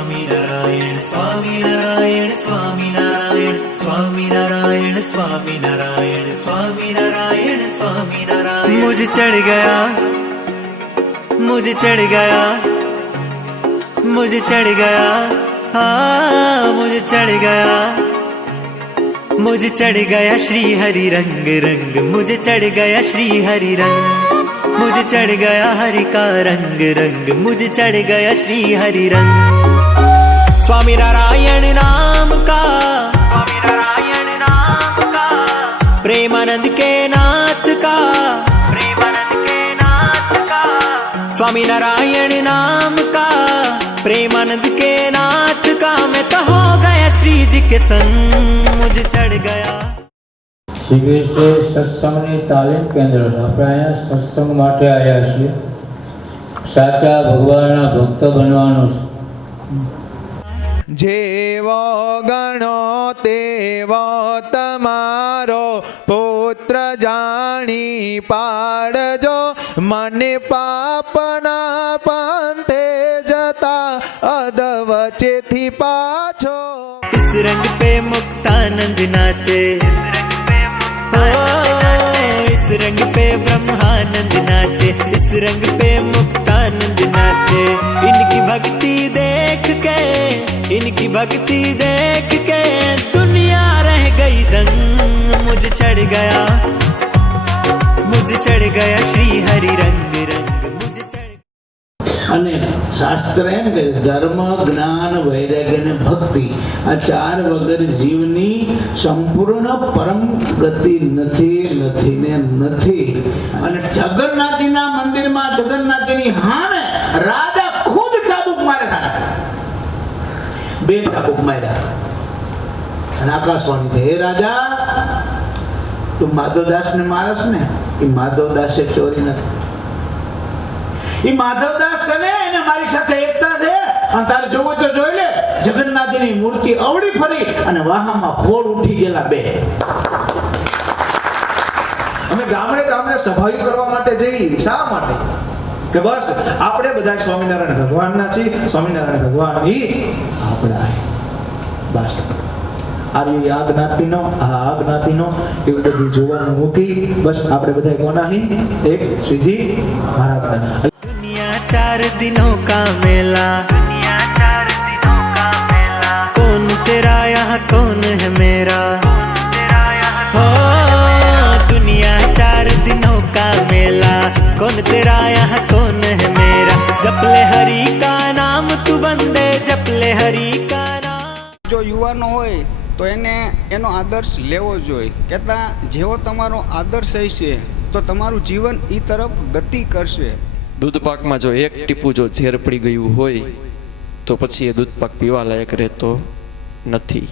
સ્વામિનારાયણ સ્વામિનારાયણ સ્વામિનારાયણ સ્વામિનારાયણ સ્વામિનારાયણ સ્વામિનારાયણ સ્વામિનારાયણ મુझ चढ़ गया मुझ चढ़ गया मुझ चढ़ गया हाँ मुझ चढ़ गया मुझ चढ़ गया श्री हरि रंग रंग मुझ चढ़ गया श्री हरि रंग मुझ चढ़ गया हरि का रंग रंग मुझ चढ़ गया श्री हरि रंग स्वामी नारायण नाम का प्रेमानंद के नाथ का स्वामी नारायण नाम का प्रेमानंद के नाथ का मैं तो हो गया श्री जी के संग मुझ चढ़ गया। શ્રી કૃષ્ણ સત્સંગની તાલીમ કેન્દ્ર આપણે અહીંયા સત્સંગ માટે આવ્યા છીએ, સાચા ભગવાનના ભક્ત બનવાનું છે। જેવો ગણો તેવો તમારો પુત્ર જાણી પાડજો, મને પાપના પંથે જતા અધવચેથી પાછો। इस रंग पे मुक्तानंद नाचे, इस रंग पे ब्रह्मानंद नाचे, इस रंग पे मुक्तानंद नाचे। इनकी भक्ति देख के, इनकी भक्ति देख के दुनिया रह गई दंग। मुझ चढ़ गया श्री हरि रंग रंग मुझ चढ़। અને શાસ્ત્ર એમ કે ધર્મ જ્ઞાન વૈરાગ્ય અને ભક્તિ આ ચાર વગર જીવની સંપૂર્ણ પરમ ગતિ નથી નથી ને નથી। અને જગન્નાથજીના મંદિરમાં જગન્નાથજીની હામે રાજા ખુદ ચાબુક માર્યા, બે ચાબુક માર્યા અને આકાશવાણી થઈ, હે રાજા તું માધવદાસને મારસ ને, એ માધવદાસે ચોરી નથી, એ માધવદાસ છે ને એને મારી સાથે એકતા છે। અને તારે જોવું તો જોઈ લે, જગન્નાથજીની મૂર્તિ અવળી ફરી અને વાહામાં ફોડ ઉઠી ગયેલા બે। અમે ગામડે ગામડે સભાઓ કરવા માટે જઈએ, શા માટે? કે બસ આપણે બધા સ્વામિનારાયણ ભગવાનના છીએ, સ્વામિનારાયણ ભગવાન ઈ આપણા બસ। આ જ્ઞાતિનો આ જ્ઞાતિનો એવું બધું જોવાનું મૂકી બસ આપણે બધા કોના હી એક શ્રીજી મહારાજના। दुनिया चार दिनों का मेला, दुनिया चार दिनों का मेला, कौन तेरा यहाँ कौन है मेरा, हो दुनिया चार दिनों का मेला, कौन तेरा यहाँ कौन है मेरा। जपले हरि का नाम तू बंदे, जपले हरि का नाम। જો યુવાનો હોય તો એને એનો આદર્શ લેવો જોઈએ, કહેતા જેવો તમારો આદર્શ હશે તો તમારું જીવન એ તરફ ગતિ કરશે। દૂધ પાકમાં જો એક ટીપું જો ઝેર પડી ગયું હોય તો પછી એ દૂધ પાક પીવા લાયક રહેતો નથી,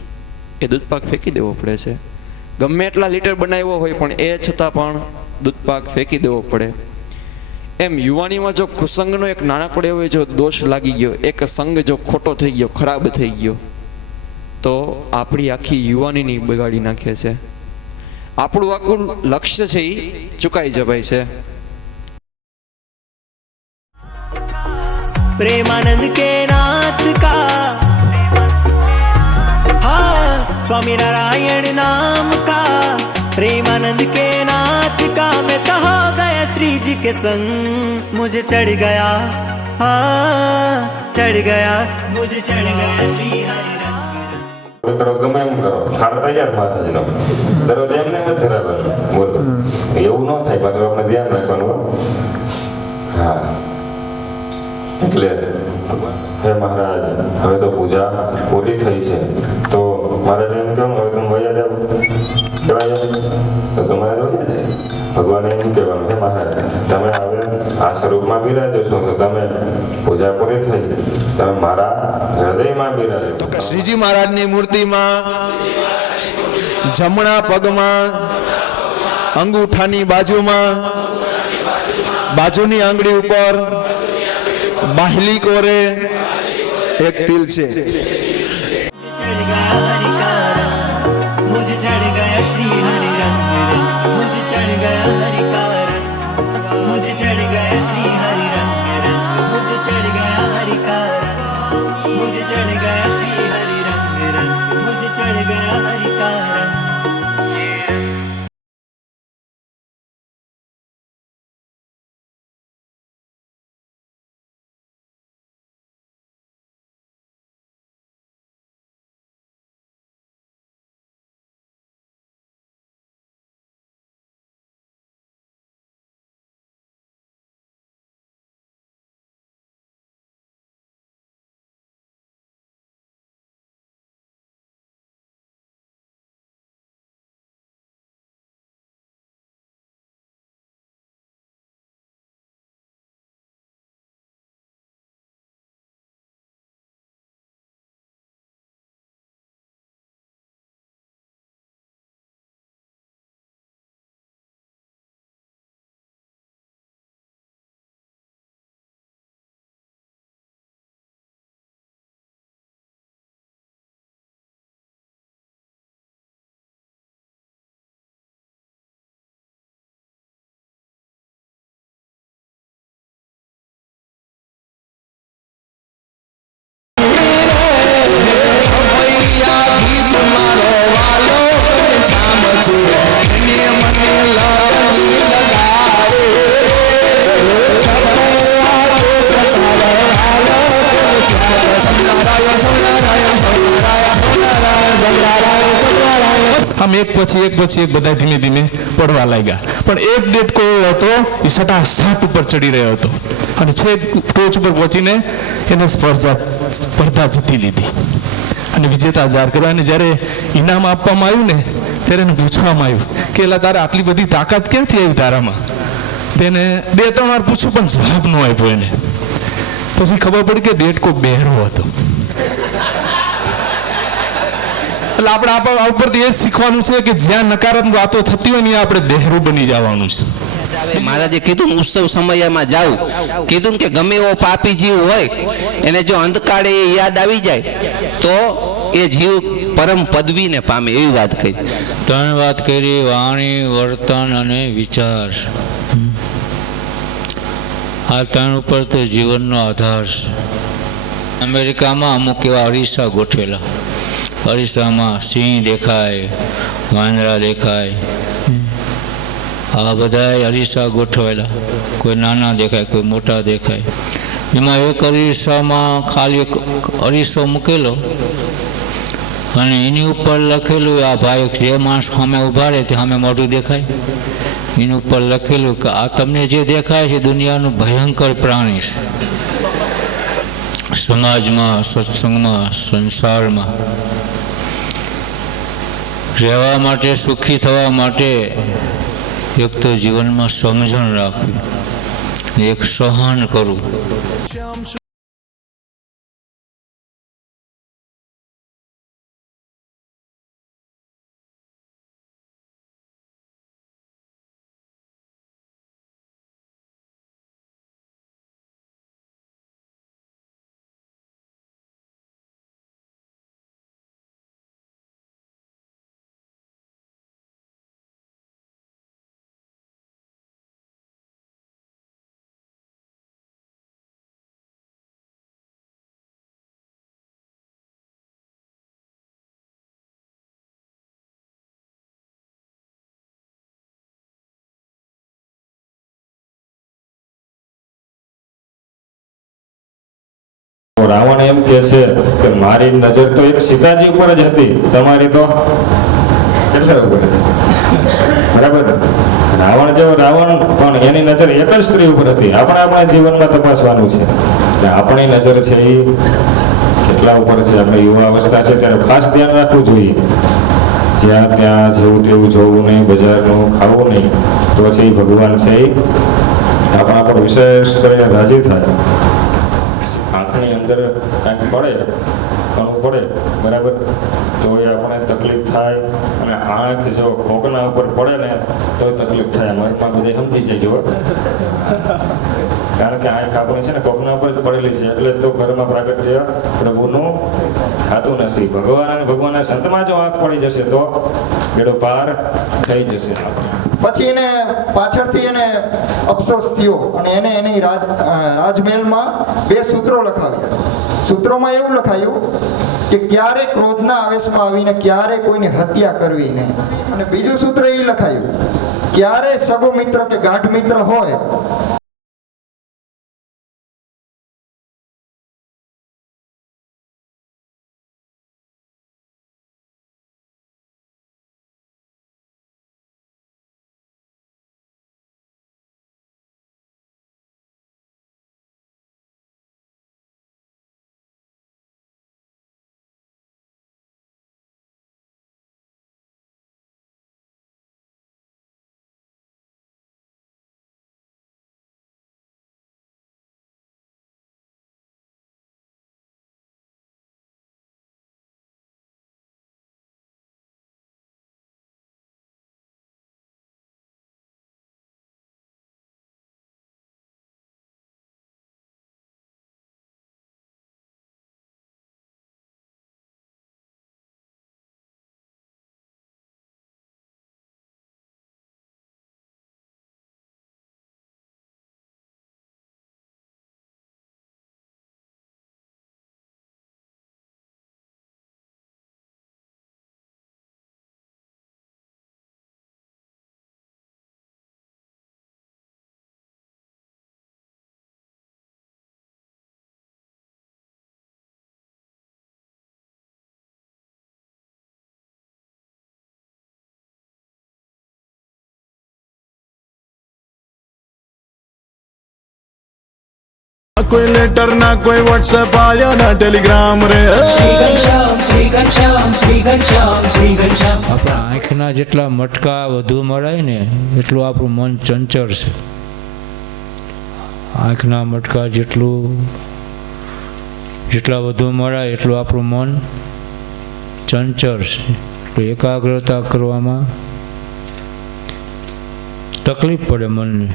એ દૂધ પાક ફેંકી દેવો પડે છે। ગમે એટલા લીટર બનાવ્યો હોય પણ એ છતાં પણ દૂધ પાક ફેંકી દેવો પડે। એમ યુવાનીમાં જો કુસંગનો એક નાનકડો એવો જો દોષ લાગી ગયો, એક સંગ જો ખોટો થઈ ગયો, ખરાબ થઈ ગયો તો આપણી આખી યુવાનીની બગાડી નાખે છે, આપણું આખું લક્ષ્ય છે એ ચૂકાઈ જવાય છે। प्रेमानंद के नाथ का हाँ स्वामी नारायण नाम का, प्रेमानंद के नाथ का मैं तो हो गया श्री जी के संग। मुझे चढ़ गया हाँ चढ़ गया मुझे चढ़ गया श्री हरि रंग। કરો ગમે એમ કરો, ખાડ તૈયાર માતાજીનો દરરોજ એમને મત ધરાવવાનું, બોલો એવું ન થાય, પાછું આપણે ધ્યાન રાખવાનું। હા એટલે હે મહારાજ હવે તો પૂજા પૂરી થઈ છે તો મારે એમ કેમ હવે તમે વયા જાવ, કેવાય તો તમારે વયા જાય। ભગવાને એમ કહેવાનું, હે મહારાજ તમે હવે આ સ્વરૂપમાં બિરાજો છો તો તમે પૂજા પૂરી થઈ, તમે મારા હૃદયમાં બિરાજો। શ્રીજી મહારાજની મૂર્તિમાં જમણા પગમાં અંગૂઠાની બાજુમાં બાજુની આંગળી ઉપર બાહલી કોરે એક તિલ છે। मुझे चढ़ गया श्री हरि रंग रंग, मुझे चढ़ गया हरि का रंग, मुझे चढ़ गया श्री हरि रंग रंग, मुझे चढ़ गया हरि का रंग। मुझे चढ़ गया श्री हरि रंग रंग, मुझे चढ़ गया हरि का रंग। આમ એક પછી એક બધા ધીમે ધીમે પડવા લાગ્યા. પણ એક દેડકો એવો હતો એ સટાસાટ ઉપર ચડી રહ્યો હતો અને છેક ટોચ ઉપર પહોંચીને એને સ્પર્ધા જીતી લીધી અને વિજેતા જાહેર કરવા. અને જ્યારે ઇનામ આપવામાં આવ્યું ને ત્યારે એને પૂછવામાં આવ્યું કે એલા તારે આટલી બધી તાકાત ક્યાંથી આવી તારામાં? તેને 2-3 વાર પૂછ્યું પણ જવાબ ન આપ્યો એને. પછી ખબર પડી કે દેડકો બહેરો હતો. એટલે આપણે આ ઉપરથી એ શીખવાનું છે કે જ્યાં નકારાત્મક વાતો થતી હોય ને આપણે બહેરું બની જવાનું છે. મહારાજે કીધું ઉત્સવ સમયમાં જાવ, કીધું કે ગમે એવો પાપી જીવ હોય એને જો અંધકાળે એ યાદ આવી જાય તો એ જીવ પરમ પદવીને પામે, એવી વાત કરી. 3 વાત કરી: વાણી, વર્તન અને વિચાર. આ 3 ઉપર તો જીવનનો આધાર છે. અમેરિકામાં અમુક એવા અરીસા ગોઠવેલા, અરીસામાં સિંહ દેખાય, વાંદરા દેખાય, આવા બધા અરીસા ગોઠવેલા. કોઈ નાના દેખાય, કોઈ મોટા દેખાય. એમાં એક અરીસામાં ખાલી એક અરીસો મૂકેલો અને એની ઉપર લખેલું, આ ભાઈ જે માણસ સામે ઊભા રહે તે સામે મોઢું દેખાય, એની ઉપર લખેલું કે આ તમને જે દેખાય છે દુનિયાનું ભયંકર પ્રાણી છે. સમાજમાં, સત્સંગમાં, સંસારમાં રહેવા માટે, સુખી થવા માટે એક તો જીવનમાં સમજણ રાખવી, એક સહન કરવું. રાવણ એમ કે છે કે મારી નજર તો એક સીતાજી ઉપર જ હતી, તમારી તો કેટલા ઉપર છે? બરાબર. રાવણ જેવો રાવણ, પણ એની નજર એક જ સ્ત્રી ઉપર હતી. આપણા જીવનમાં તપાસવાનું છે કે આપણી નજર છે એ કેટલા ઉપર છે. આપણે યુવા અવસ્થા છે ત્યારે ખાસ ધ્યાન રાખવું જોઈએ. જ્યાં ત્યાં જેવું તેવું જોવું નહીં, બજારનું ખાવું નહીં, તો છે એ ભગવાન છે એ આપણા પર વિશેષ કરીને રાજી થાય. આંખની અંદર કાંઈક પડે, ઘણું પડે, બરાબર, તો એ આપણે તકલીફ થાય. અને આંખ જો કોકના ઉપર પડે ને તો તકલીફ થાય. મનમાં બધે સમજી જાય. કારણ કે આંખ આપણી છે ને કોકના ઉપર જ પડેલી છે, એટલે તો ઘરમાં પ્રાગટ્ય પ્રભુનું થતું નથી. ભગવાન અને ભગવાનના સંતમાં જો આંખ પડી જશે તો બેડો પાર થઈ જશે. આપણે પછી એને પાછળથી એને અફસોસ થયો અને એને એની રાજમહેલમાં 2 સૂત્રો લખાવ્યા. સૂત્રોમાં એવું લખાયું કે ક્યારે ક્રોધના આવેશમાં આવીને ક્યારે કોઈની હત્યા કરવી નહીં. અને બીજું સૂત્ર એ લખાયું, ક્યારે સગો મિત્ર કે ગાઢ મિત્ર હોય कोई लेटर ना कोई व्हाट्सएप आया ना टेलीग्राम रे. આપણા આંખના જેટલા મટકા વધુ મળાય ને એટલું આપણું મન ચંચળ છે. આંખના મટકા જેટલા વધુ મળાય એટલું આપણું મન ચંચળ છે. એટલે એકાગ્રતા કરવામાં તકલીફ પડે મનને.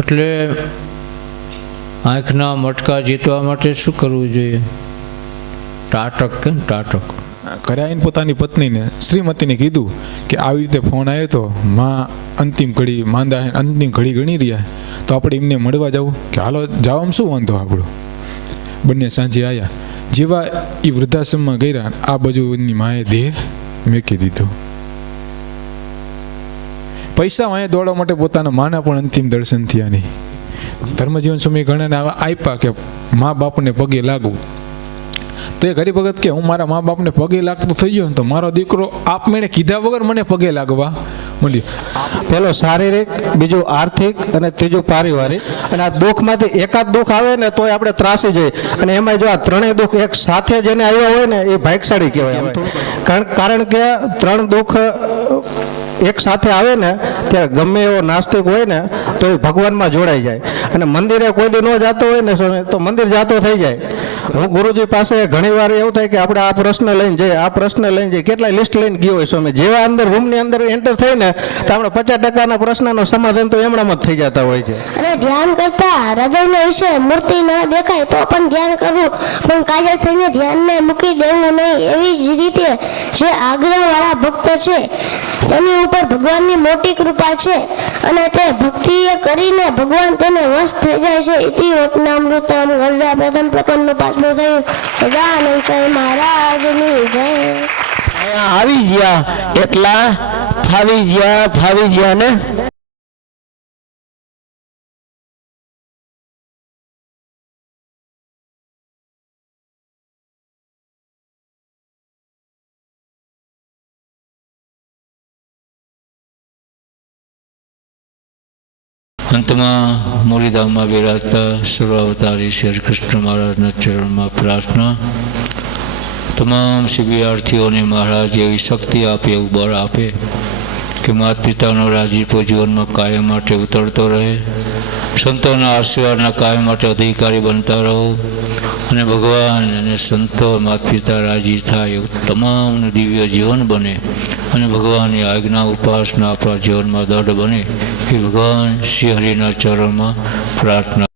એટલે આંખના મટકા જીતવા માટે શું કરવું જોઈએ? ટાટક કે ટાટક ઘરે આવીને પોતાની પત્નીને શ્રીમતીને કીધું કે આવી રીતે ફોન આવ્યો તો માં અંતિમ ઘડી માંદા અંતિમ ઘડી ગણી રહ્યા, તો આપણે એમને મળવા જવું કે હાલો જવામાં શું વાંધો આપણો. બંને સાંજે આવ્યા. જેવા એ વૃદ્ધાશ્રમમાં ગયા આ બાજુ એની માએ દેહ મેકી દીધો. પૈસા અહીંયા દોડવા માટે પોતાના માના પણ અંતિમ દર્શન થયા નહીં. ધર્મજીવન સ્વામી ઘણાને આપ્યા કે મા બાપને પગે લાગવું. તો એ ગરીબ ભગત કે હું મારા મા બાપને પગે લાગતો થઈ ગયો તો મારો દીકરો આપમેળે કીધા વગર મને પગે લાગવા માંડ્યો. પેલો શારીરિક, બીજું આર્થિક અને ત્રીજું પારિવારિક. અને આ દુઃખમાંથી એકાદ દુઃખ આવે ને તોય આપણે ત્રાસી જઈએ. અને એમાં જો આ ત્રણેય દુઃખ એક સાથે જેને આવ્યા હોય ને એ ભાગ્યશાળી કહેવાય. કારણ કે 3 દુઃખ એક સાથે આવે ને ત્યારે ગમે એવો નાસ્તિક હોય ને તો એ ભગવાનમાં જોડાઈ જાય. અને મંદિરે કોઈ દી ન જતો હોય ને તો મંદિર જાતો થઈ જાય. હું ગુરુજી પાસે ઘણી વાર એવું થાય કે આપણે આ પ્રશ્ન લઈને જઈએ, કેટલાય લિસ્ટ લઈને ગયો હોય સ્વામી. જેવા અંદર રૂમની અંદર એન્ટર થઈ ને તો આપણે 50% પ્રશ્નનો સમાધાન તો એમણામાં જ થઈ જતા હોય છે. અને ધ્યાન કરતા હૃદયના વિશે મૂર્તિ ન દેખાય તો પણ ધ્યાન કરવું, પણ કાજલ થઈને ધ્યાનને મૂકી દેવું નહીં. એવી જ રીતે જે આગ્રહવાળા ભક્ત છે તેની ઉપર ભગવાનની મોટી કૃપા છે અને તે ભક્તિએ કરીને ભગવાન તેને વશ થઈ જાય છે. ઇતિ વચનામૃતમ ગરડા પ્રથમ પ્રકરણનું 5મું થયું. સદાનંદ સ્વામી મહારાજની જય. આવી ગયા એટલા ફાવી ગયા ને અંતમાં મુરીધામમાં બિરાજતા સર્વાવતારી શ્રી કૃષ્ણ મહારાજના ચરણમાં પ્રાર્થના. તમામ શિબિયાર્થીઓને મહારાજ એવી શક્તિ આપે, એવું બળ આપે કે માતા પિતાનો રાજીપો જીવનમાં કાયમ માટે ઉતરતો રહે. સંતોના આશીર્વાદના કાયમ માટે અધિકારી બનતા રહો અને ભગવાન અને સંતો માતા પિતા રાજી થાય એવું તમામનું દિવ્ય જીવન બને અને ભગવાનની આજ્ઞા ઉપાસના આપણા જીવનમાં દઢ બને એ ભગવાન શ્રી હરિના ચરણમાં પ્રાર્થના.